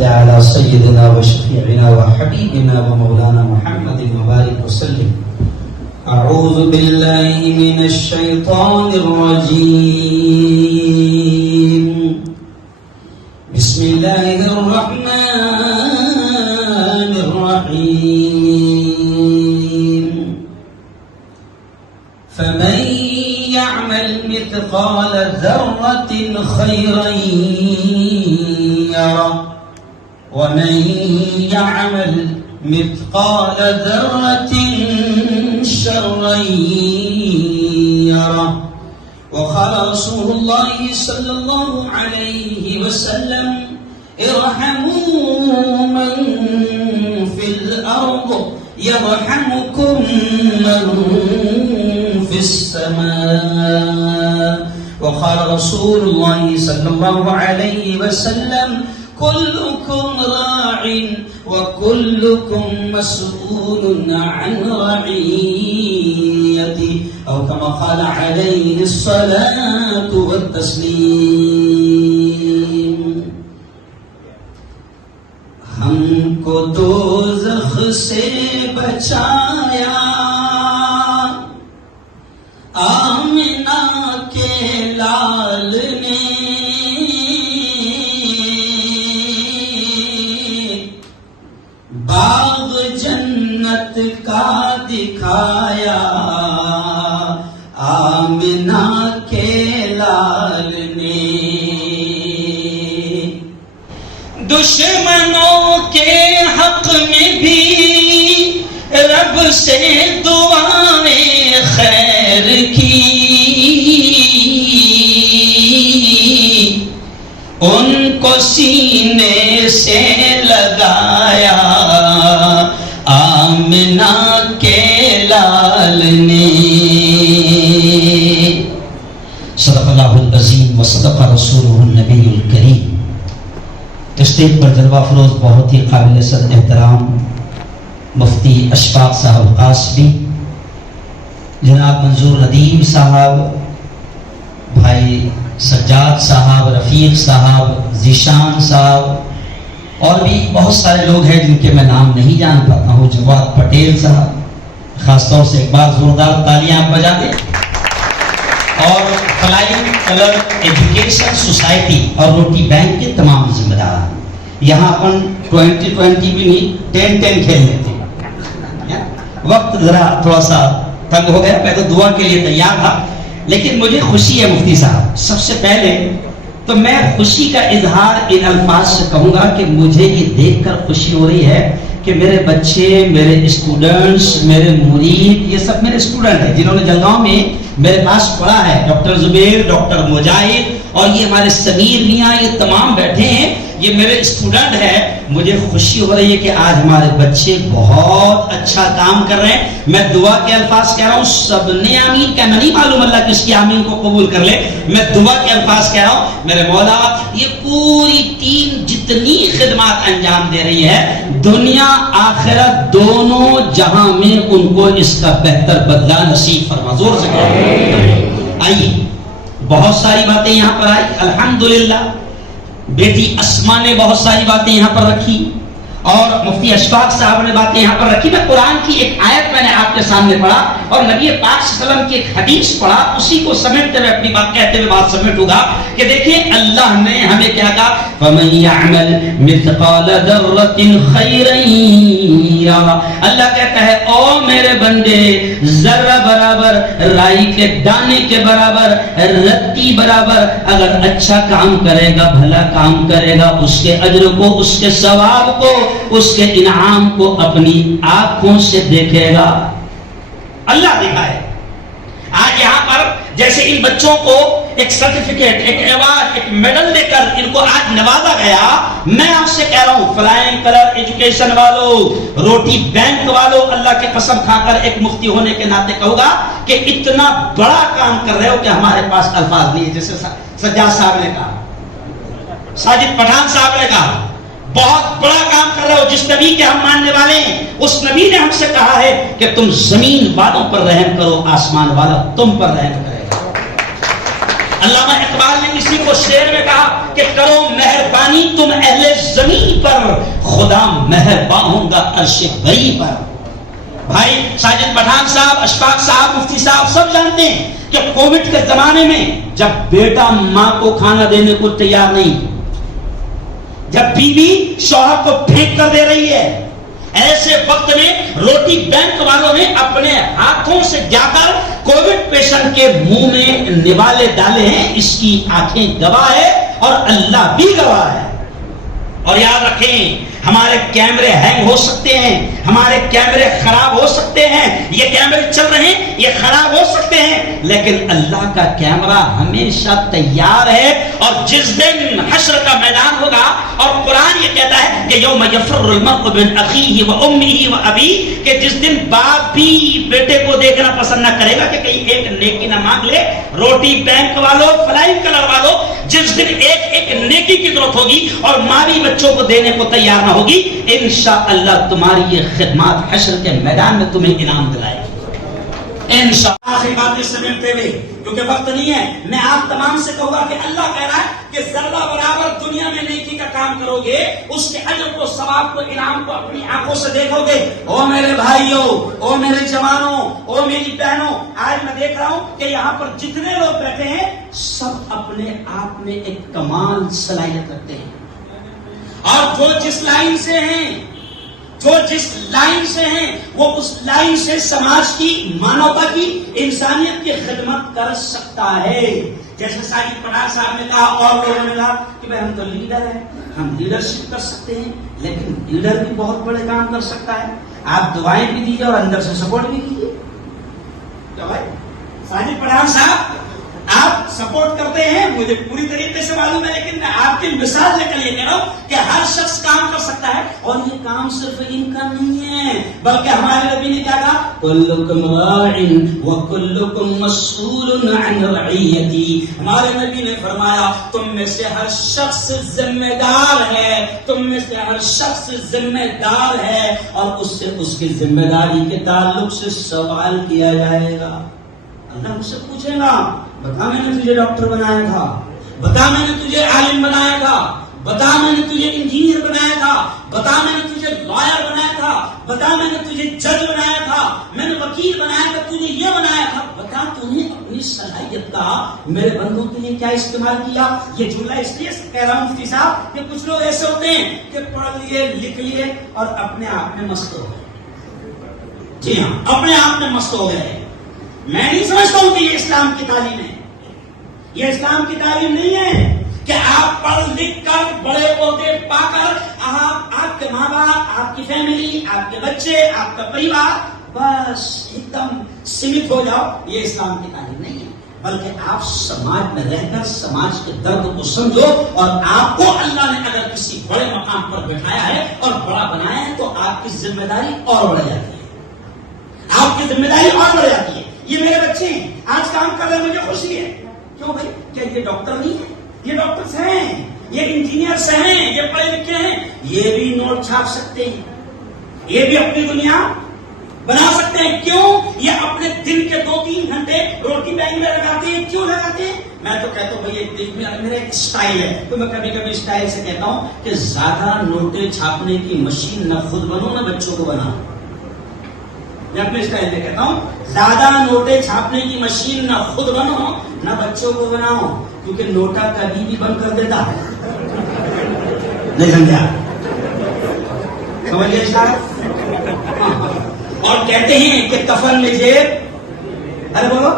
صل على سيدنا وشفيعنا وحبيبنا ومولانا محمد وبارك وسلم. أعوذ بالله من الشيطان الرجيم. بسم الله الرحمن الرحيم. فمن يعمل مثقال ذرة خيرا يره ومن يعمل مثقال ذرة شرا يره. وقال رسول الله صلى الله عليه وسلم: ارحموا من في الأرض يرحمكم من في السماء. وقال رسول الله صلى الله عليه وسلم: كلكم راع وكلكم مسؤول عن رعيته، أو كما قال عليه الصلاة والتسليم. ہم کو دوزخ سے بچایا آمنہ کے لال نے، باغ جنت کا دکھایا آمنہ کے لال نے. دشمنوں کے حق میں بھی رب سے دعائیں خیر کی، ان کو سینے سے لگایا آمنہ کے لال نے. صدق اللہ العظیم و صدق رسولہ النبی الکریم. اسٹیج پر جلوہ افروز بہت ہی قابل صد احترام مفتی اشفاق صاحب قاسمی، جناب منظور ندیم صاحب، بھائی سجاد صاحب، رفیق صاحب، ذیشان صاحب، اور بھی بہت سارے لوگ ہیں جن کے میں نام نہیں جان پاتا ہوں. جواد پٹیل صاحب، خاص طور سے ایک بار زوردار تالیاں آپ بجا دیں. اور فلائنگ کلر ایجوکیشن سوسائٹی اور روٹی بینک کے تمام ذمہ دار. یہاں اپن 20-20 بھی نہیں 10-10 کھیل لیتے. وقت ذرا تھوڑا سا تنگ ہو گیا، میں تو دعا کے لیے تیار تھا، لیکن مجھے خوشی ہے مفتی صاحب. سب سے پہلے تو میں خوشی کا اظہار ان الفاظ سے کہوں گا کہ مجھے یہ دیکھ کر خوشی ہو رہی ہے کہ میرے بچے، میرے اسٹوڈنٹس، میرے مرید، یہ سب میرے اسٹوڈنٹ ہیں جنہوں نے جلگاؤں میں میرے پاس پڑھا ہے. ڈاکٹر زبیر، ڈاکٹر مجاہد اور یہ ہمارے سمیر میاں، یہ تمام بیٹھے ہیں، یہ میرے اسٹوڈنٹ ہیں. مجھے خوشی ہو رہی ہے کہ آج ہمارے بچے بہت اچھا کام کر رہے ہیں. میں دعا کے الفاظ کہہ رہا ہوں، سب نے آمین کہنا نہیں معلوم، اللہ کس کی آمین کو قبول کر لے. میں دعا کے الفاظ کہہ رہا ہوں، میرے مولا یہ پوری ٹیم جتنی خدمات انجام دے رہی ہے، دنیا آخرت دونوں جہاں میں ان کو اس کا بہتر بدلہ نصیب فرما. زور سے کہو. آئیے، بہت ساری باتیں یہاں پر آئی. الحمدللہ بیٹی اسما نے بہت ساری باتیں یہاں پر رکھی اور مفتی اشفاق صاحب نے باتیں یہاں پر رکھی. میں قرآن کی ایک آیت میں نے آپ کے سامنے پڑھا اور نبی پاک صلی اللہ علیہ وسلم کی ایک حدیث پڑھا، اسی کو سمیٹتے ہوئے اپنی بات کہتے ہوئے بات سمیٹوں گا کہ دیکھیں اللہ نے ہمیں کیا کہا، فَمَن يَعْمَلْ مِثْقَالَ ذَرَّةٍ خَيْرًا يَرَهُ. اللہ کہتا ہے او میرے بندے، ذرہ برابر، رائی کے دانے کے برابر، رتی برابر اگر اچھا کام کرے گا، بھلا کام کرے گا، اس کے اجر کو، اس کے ثواب کو، اس کے انعام کو اپنی آنکھوں سے دیکھے گا. اللہ دکھائے. آج یہاں پر جیسے ان بچوں کو ایک سرٹیفکیٹ، ایک ایوارڈ، ایک میڈل دے کر ان کو آج نوازا گیا. میں آپ سے کہہ رہا ہوں فلائنگ کلر ایجوکیشن والوں، روٹی بینک والوں، اللہ کی قسم کھا کر ایک مفتی ہونے کے ناطے کہوں گا کہ اتنا بڑا کام کر رہے ہو کہ ہمارے پاس الفاظ نہیں ہے. جیسے سجاد صاحب نے کہا، ساجد پٹھان صاحب نے کہا، بہت بڑا کام کر رہے ہو. جس نبی کے ہم ماننے والے ہیں اس نبی نے ہم سے کہا ہے کہ تم زمین والوں پر رحم کرو، آسمان والا تم پر رحم کرے گا. علامہ اقبال نے اسی کو شعر میں کہا کہ کرو مہربانی تم اہل زمین پر، پر خدا مہربان ہوگا عرش بری پر. بھائی ساجد پٹھان صاحب، اشفاق صاحب، مفتی صاحب سب جانتے ہیں کہ کووڈ کے زمانے میں جب بیٹا ماں کو کھانا دینے کو تیار نہیں، جب بیوی شوہر کو پھینک کر دے رہی ہے، ایسے وقت میں روٹی بینک والوں نے اپنے ہاتھوں سے جا کر کووڈ پیشنٹ کے منہ میں نوالے ڈالے ہیں. اس کی آنکھیں گواہ ہے اور اللہ بھی گواہ ہے. اور یاد رکھیں ہمارے کیمرے ہینگ ہو سکتے ہیں، ہمارے کیمرے خراب ہو سکتے ہیں، یہ کیمرے چل رہے ہیں یہ خراب ہو سکتے ہیں، لیکن اللہ کا کیمرہ ہمیشہ تیار ہے. اور جس دن حشر کا میدان ہوگا، اور قرآن یہ کہتا ہے کہ یوم یفر المرء من اخیہ و امہ و ابیہ، کہ جس دن باپ بھی بیٹے کو دیکھنا پسند نہ کرے گا کہ کہیں ایک نیکی نہ مانگ لے. روٹی بینک والوں، فلائنگ کلر والوں، جس دن ایک نیکی کی ضرورت ہوگی اور ماں بھی بچوں کو دینے کو تیار نہ ہوگی، انشاءاللہ تمہاری یہ خدمات حشر کے میدان میں تمہیں انعام دلائے گی انشاءاللہ. آخری باتیں سمیٹتے ہوئے کیونکہ وقت نہیں ہے، میں آپ تمام سے کہوں گا کہ اللہ کہہ رہا ہے کہ ذرہ برابر دنیا میں نیکی کا کام کرو گے، اس کے اجر کو، ثواب کو، انعام کو اپنی آنکھوں سے دیکھو گے. او میرے بھائیوں، او میرے جوانوں، او میری بہنوں، آج میں دیکھ رہا ہوں کہ یہاں پر جتنے لوگ بیٹھے ہیں سب اپنے آپ میں ایک کمال صلاحیت رکھتے ہیں، اور جو جس لائن سے ہیں، جو جس لائن سے ہیں، وہ اس لائن سے سماج کی، مانوتا کی، انسانیت کی خدمت کر سکتا ہے. جیسے ساجد پٹھان صاحب نے کہا اور لوگوں نے کہا کہ بھائی ہم تو لیڈر ہیں، ہم لیڈرشپ کر سکتے ہیں، لیکن لیڈر بھی بہت بڑے کام کر سکتا ہے. آپ دعائیں بھی دیجیے اور اندر سے سپورٹ بھی کیجیے. کیا بھائی ساجد پٹھان صاحب آپ سپورٹ کرتے ہیں، مجھے پوری طریقے سے معلوم ہے، لیکن میں آپ کی مثال لے کر یہ کہہ رہا ہوں کہ ہر شخص کام کر سکتا ہے. اور یہ کام صرف ان کا نہیں ہے، بلکہ ہمارے نبی نے کیا کہا، کلکم راع وکلکم مسئول عن رعیتی. ہمارے نبی نے فرمایا تم میں سے ہر شخص ذمہ دار ہے، تم میں سے ہر شخص ذمہ دار ہے، اور اس سے اس کی ذمہ داری کے تعلق سے سوال کیا جائے گا. اللہ مجھ سے پوچھے گا، بتا میں نے تجھے ڈاکٹر بنایا تھا، بتا میں نے تجھے عالم بنایا تھا، بتا میں نے تجھے انجینئر بنایا تھا، بتا میں نے تجھے لائر بنایا تھا، بتا میں نے تجھے جج بنایا تھا، میں نے وکیل بنایا تھا، تجھے یہ بنایا تھا، بتا تو نے اپنی صلاحیت کا میرے بندوں کے لیے کیا استعمال کیا. یہ جملہ اس لیے کہہ رہا ہوں مفتی صاحب کہ کچھ لوگ ایسے ہوتے ہیں کہ پڑھ لیے، لکھ لیے اور اپنے آپ میں مست ہو گئے. جی ہاں، اپنے آپ میں مست ہو گئے. میں نہیں سمجھتا ہوں کہ یہ اسلام کی تعلیم ہے. یہ اسلام کی تعلیم نہیں ہے کہ آپ پڑھ لکھ کر بڑے عہدے پا کر آپ کے ماں باپ، آپ کی فیملی، آپ کے بچے، آپ کا پریوار بس ایک دم سیمت ہو جاؤ. یہ اسلام کی تعلیم نہیں ہے، بلکہ آپ سماج میں رہ کر سماج کے درد کو سمجھو. اور آپ کو اللہ نے اگر کسی بڑے مقام پر بٹھایا ہے اور بڑا بنایا ہے تو آپ کی ذمہ داری اور بڑھ جاتی ہے، آپ کی ذمہ داری اور بڑھ جاتی ہے. یہ میرے بچے ہیں، آج کام کر رہے ہیں، مجھے خوشی ہے. کیوں بھائی؟ کیا یہ ڈاکٹر نہیں ہے؟ یہ ڈاکٹرز ہیں، یہ انجینئرز ہیں، یہ پڑھے لکھے ہیں، یہ بھی نوٹ چھاپ سکتے ہیں، یہ بھی اپنی دنیا بنا سکتے ہیں. کیوں؟ یہ اپنے دن کے 2-3 گھنٹے روٹی بینک میں لگاتے ہیں. کیوں لگاتے ہیں؟ میں تو کہتا ہوں بھائی میرا ایک اسٹائل ہے، تو میں کبھی کبھی اسٹائل سے کہتا ہوں کہ زیادہ نوٹیں چھاپنے کی مشین نہ خود بنو نہ بچوں کو بناؤ. میں اپنے اسٹائل میں کہتا ہوں زیادہ نوٹیں چھاپنے کی مشین نہ خود بنو نہ بچوں کو بناؤ، کیونکہ نوٹا کبھی بھی بند کر دیتا ہے. نہیں سمجھا؟ سمجھ گئے صاحب؟ اور کہتے ہیں کہ کفن میں جیب ارے بولو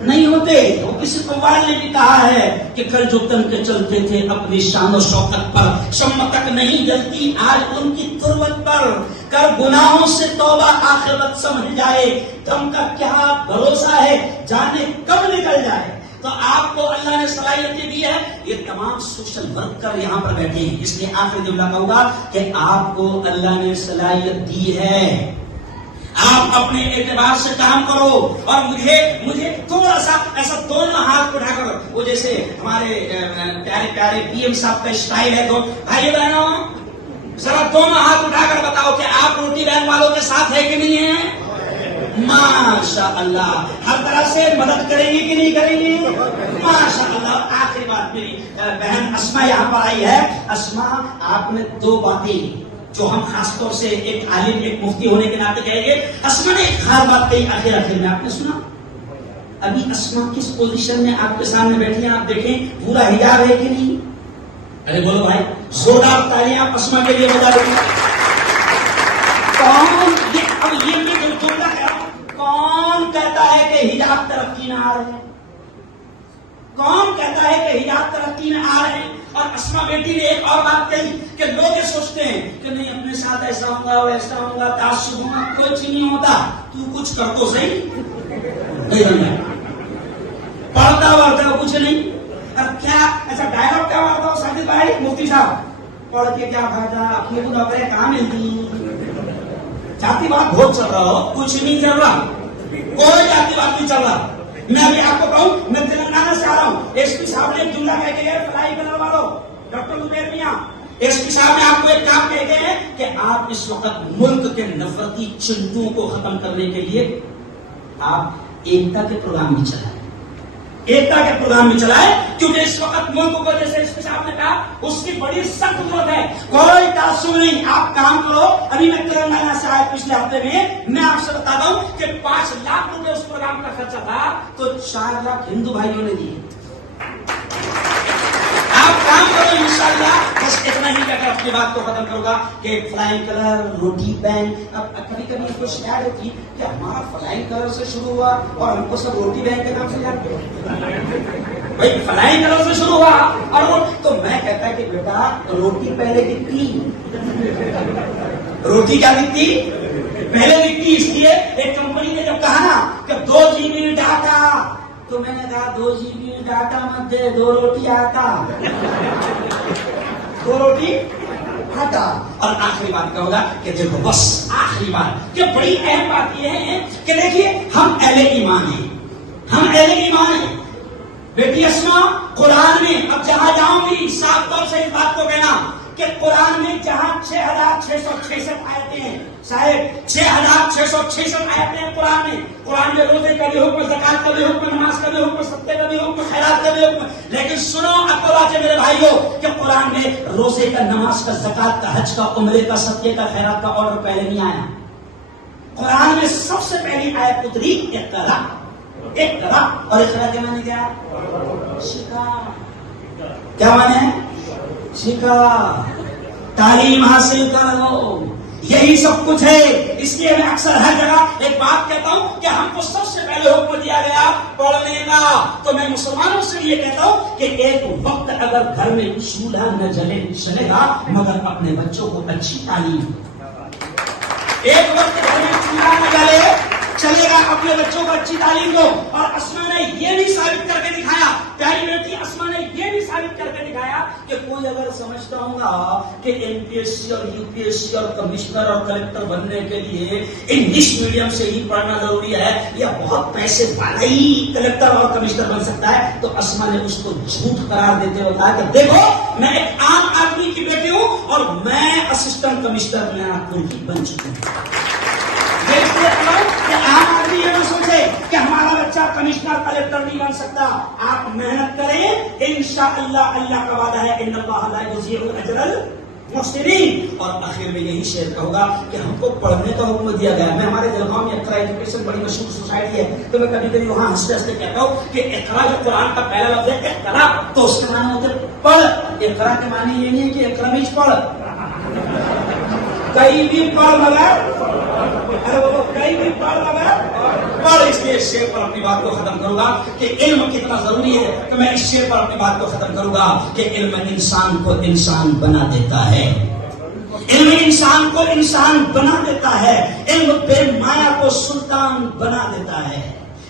نہیں ہوتے. وہ کسی قوال نے بھی کہا ہے کہ کل جو تن کے چلتے تھے اپنی شان و شوکت پر، شمع تک نہیں جلتی آج ان کی تربت پر. کر گناہوں سے توبہ آخرت سمجھ جائے، دم کا کیا بھروسہ ہے جانے کب نکل جائے. تو آپ کو اللہ نے صلاحیتیں دی ہے. یہ تمام سوشل ورکر یہاں پر بیٹھے ہیں، اس لیے آخری جملہ کہوں گا کہ آپ کو اللہ نے صلاحیت دی ہے. آپ اپنے اعتبار سے کام کرو. اور مجھے تھوڑا سا ایسا دونوں ہاتھ اٹھا کر، وہ جیسے ہمارے پیارے پیارے پی ایم صاحب کا اسٹائل ہے، تو بھائی بہنوں ذرا دونوں ہاتھ اٹھا کر بتاؤ کہ آپ روٹی بینک والوں کے ساتھ ہے کہ نہیں ہے؟ ماشاء اللہ ہر طرح سے مدد کریں گی کہ نہیں کریں گی؟ ماشاء اللہ. آخری بات میری بہن اسما یہاں پر آئی ہے. اسما آپ نے دو باتیں جو ہم خاص طور سے ایک عالم ایک مفتی ہونے کے ناطے کہیں گے. اسما نے ایک خاص بات کہی آخر میں آپ نے سنا. ابھی اسما کس پوزیشن میں آپ کے سامنے بیٹھی ہیں آپ دیکھیں پورا حجاب ہے کہ نہیں؟ ارے بولو بھائی زوردار تالیاں اسما کے لیے بتا دیں. کون اب یہ میں جو جملہ کہہ رہا ہوں کون کہتا ہے کہ حجاب ترقی میں آ رہے ہیں؟ کون کہتا ہے کہ حجاب ترقی میں آ رہے ہیں؟ اور اسما بیٹی نے ایک اور بات کہی کہ لوگ یہ سوچتے ہیں کہ نہیں اپنے ساتھ ایسا ہوگا ویسا ہوگا تعصب ہوگا. کچھ نہیں ہوتا. تو کچھ کر تو صحیح نہیں بننا پڑھتا وڑھتا کچھ نہیں. اب کیا ایسا ڈائلاگ کیا مارتا ہو ساجد بھائی مفتی صاحب پڑھ کے کیا فائدہ اپنے کو نوکریاں کہاں ملتی. جاتی بات بہت چل رہا ہو کچھ نہیں چل رہا. کوئی جاتی بات نہیں چل رہا. میں ابھی آپ کو کہوں میں تلنگانہ سے آ رہا ہوں. ایس پی صاحب نے ایک جملہ کہہ کے گئے فلائی کلر والوں ڈاکٹر زبیر میاں ایس پی صاحب نے آپ کو ایک کام کہہ گئے ہیں کہ آپ اس وقت ملک کے نفرتی چنٹوں کو ختم کرنے کے لیے آپ ایکتا کے پروگرام بھی چلائیں. ایکتا کے پروگرام میں چلائے کیونکہ اس وقت ملک کو جیسے اس کے صاحب نے کہا اس کی بڑی سخت ضرورت ہے. کوئی تعصب نہیں. آپ کام کرو. ابھی میں تلنگانہ سے آیا پچھلے ہفتے میں آپ سے بتاتا ہوں کہ 5 لاکھ روپے اس پروگرام کا خرچہ تھا تو 4 لاکھ ہندو بھائیوں نے دیے. آپ کام کرو انشاءاللہ. بس اتنا ہی کہہ کر اپنی بات کو ختم کروں گا کہ فلائنگ کلر روٹی بینک. اب کبھی کبھی اس کو شکایت ہوتی کہ ہمارا فلائنگ کلر سے شروع ہوا اور ہم کو سب روٹی بینک کے نام سے جانتے ہیں. بھائی فلائنگ کلر سے شروع ہوا اور تو میں کہتا کہ بیٹا روٹی پہلے بکتی. روٹی کیا بکتی؟ پہلے بکتی. اس لیے ایک کمپنی نے جب کہا نا کہ 2 GB ڈاٹا تو میں نے کہا 2 GB ڈاٹا مت دے 2 روٹی آتا. 2 روٹی آتا. اور آخری بات کا ہوگا کہ دیکھو بس آخری بات کہ بڑی اہم بات یہ ہے کہ دیکھیے ہم اہل ایمان ہیں. ہم اہل ایمان ہیں. بیٹی اسما قرآن میں اب جہاں جاؤں گی صاف طور سے اس بات کو کہنا کہ قرآن میں جہاں 6666 آیتیں ہیں صاحب 6666 آیتیں ہیں قرآن میں. قرآن میں روزے کا بھی حکم زکات کا بھی حکم نماز کا بھی حکم صدقے کا بھی حکم خیرات کا بھی حکم. لیکن سنو اقوال میرے بھائیوں کہ قرآن میں روزے کا نماز کا زکات کا حج کا عمرے کا صدقے کا خیرات کا آرڈر پہلے نہیں آیا. قرآن میں سب سے پہلی آیت اتری اقرا. اقرا اور اقرا کے معنی کیا؟ سکھا. کیا معنی ہے؟ سکھا. تعلیم حاصل کرو. یہی سب کچھ ہے. اس لیے میں اکثر ہر جگہ ایک بات کہتا ہوں کہ ہم کو سب سے پہلے حکم دیا گیا پڑھنے کا. تو میں مسلمانوں سے یہ کہتا ہوں کہ ایک وقت اگر گھر میں چولہا نہ چلے گا مگر اپنے بچوں کو اچھی تعلیم. ایک وقت گھر میں چولہا نہ چلے گا اپنے بچوں کو اچھی تعلیم دو. اور اسما نے یہ بھی ثابت کر کے دکھایا. پیاری بیٹی اسما نے یہ بھی ثابت کر کے دکھایا کہ کوئی اگر سمجھتا ہوگا کہ MPSC اور UPSC اور کمشنر اور کلکٹر بننے کے لیے انگلش میڈیم سے ہی پڑھنا ضروری ہے یا بہت پیسے والا ہی کلکٹر اور کمشنر بن سکتا ہے تو اسما نے اس کو جھوٹ قرار دیتے ہوئے کہا کہ دیکھو میں ایک عام آدمی کی بیٹی ہوں اور میں اسسٹنٹ کمشنر میرپور کی بن چکی ہوں. عام آدمی یہ نہ سوچے کہ ہمارا بچہ کمشنر کلکٹر نہیں بن سکتا. آپ محنت کریں انشاءاللہ. اللہ کا وعدہ ہے ان اللہ لا یضیع اجر المحسنین. اور آخر میں یہی شعر کہوں گا کہ ہم کو پڑھنے کا حکم دیا گیا. میں ہمارے جلگاؤں میں اقرا ایجوکیشن بڑی مشہور سوسائٹی ہے تو میں کبھی کبھی وہاں ہنستے ہنستے کہتا ہوں کہ اقرا جو قرآن کا پہلا لفظ ہے اقرا تو اس کے معنی ہوتے پڑھ. اقرا کے معنی یہ نہیں ہے کہ اقرا بیچ پڑھ کہیں بھی پڑھ مگر کہیں بھی پڑھ مگر پڑھ. اس لیے اس شعر پر اپنی بات کو ختم کروں گا کہ علم کتنا ضروری ہے تو میں اس شعر پر اپنی بات کو ختم کروں گا کہ علم انسان کو انسان بنا دیتا ہے. علم انسان کو انسان بنا دیتا ہے. علم بے مایا کو سلطان بنا دیتا ہے.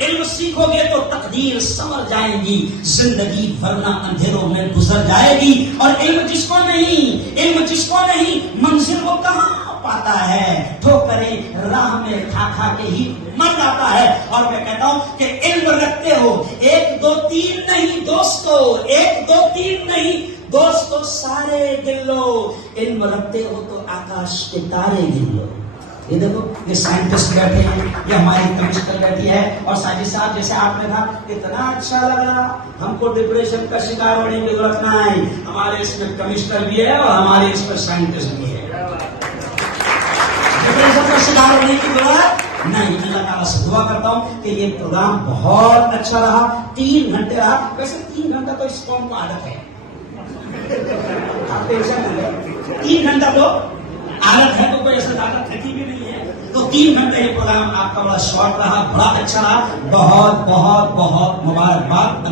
علم سیکھو گے تو تقدیر سنور جائے گی. زندگی ورنہ اندھیروں میں گزر جائے گی. اور علم جس کو نہیں منزل وہ کہاں پاتا ہے. ٹھوکریں راہ میں کھا کھا کے ہی مر جاتا ہے. اور میں کہتا ہوں کہ علم رکھتے ہو 1 2 3 نہیں دوستو 1 2 3 نہیں دوستو سارے گن لو. علم رکھتے ہو تو آکاش کے تارے گن لو. یہ دیکھو یہ سائنٹسٹ بیٹھے ہیں، یہ ہماری کمسٹر بیٹھی ہے، اور ساجد صاحب جیسے آپ نے کہا اتنا اچھا لگا، ہم کو ڈپریشن کا شکار ہونے کی ضرورت نہ ہے، ہمارے اس میں کمسٹر بھی ہے اور ہمارے اس میں سائنٹسٹ بھی ہے، ڈپریشن کا شکار ہونے کی ضرورت نہیں۔ اللہ تعالیٰ سے دعا کرتا ہوں کہ یہ پروگرام بہت اچھا رہا، 3 گھنٹے رہا، ویسے 3 گھنٹہ تو اس قوم کو عادت ہے، آپ ٹینشن نہ لیں، 3 گھنٹہ تو عادت ہے، تو کوئی ایسا زیادہ تھکی بھی نہیں ہے، تو 3 گھنٹے یہ پروگرام آپ کا بڑا شارٹ رہا، بڑا اچھا رہا، بہت بہت بہت مبارکباد۔